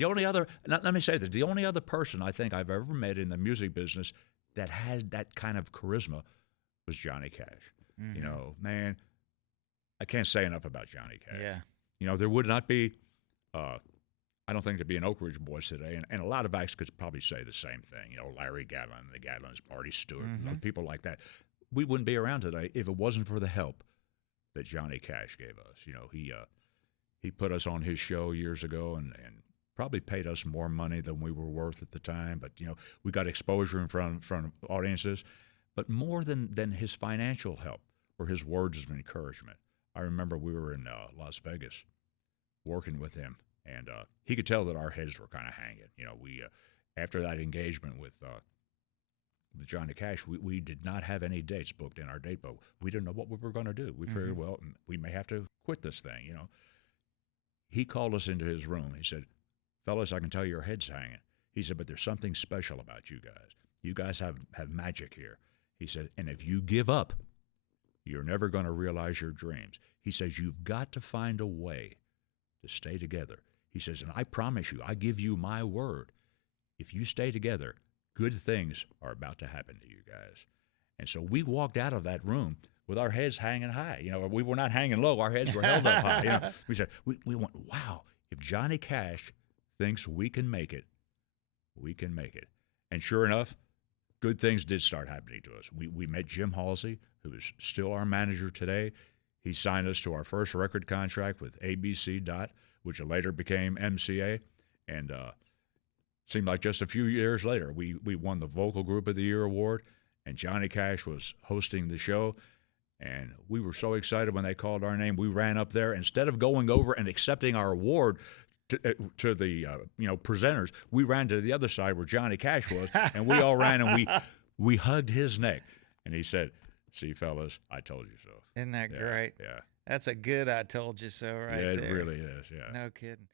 The only other, let me say this, the only other person I think I've ever met in the music business that had that kind of charisma was Johnny Cash. Mm-hmm. You know, man, I can't say enough about Johnny Cash. Yeah. You know, there would not be, I don't think there'd be an Oak Ridge Boys today, and a lot of acts could probably say the same thing. You know, Larry Gatlin, the Gatlins, Marty Stewart, you know, people like that. We wouldn't be around today if it wasn't for the help that Johnny Cash gave us. You know, he put us on his show years ago and probably paid us more money than we were worth at the time. But, you know, we got exposure in front of audiences. But more than his financial help were his words of encouragement. I remember we were in Las Vegas working with him, and he could tell that our heads were kind of hanging. You know, we after that engagement with Johnny Cash, we did not have any dates booked in our date book. We didn't know what we were going to do. We figured, well, we may have to quit this thing, you know. He called us into his room. He said, fellas, I can tell your head's hanging. He said, but there's something special about you guys. You guys have magic here. He said, and if you give up, you're never going to realize your dreams. He says, you've got to find a way to stay together. He says, and I promise you, I give you my word, if you stay together, good things are about to happen to you guys. And so we walked out of that room with our heads hanging high. You know, we were not hanging low. Our heads were held up high. You know, we said, we went, wow, if Johnny Cash thinks we can make it, we can make it. And sure enough, good things did start happening to us. We met Jim Halsey, who is still our manager today. He signed us to our first record contract with ABC Dot, which later became MCA. And seemed like just a few years later, we won the Vocal Group of the Year award, and Johnny Cash was hosting the show. And we were so excited when they called our name. We ran up there. Instead of going over and accepting our award to the presenters, we ran to the other side where Johnny Cash was, and we all ran and we hugged his neck. And he said, "See, fellas, I told you so." Isn't that great? Yeah. That's a good "I told you so" right there. there. It really is. Yeah. No kidding.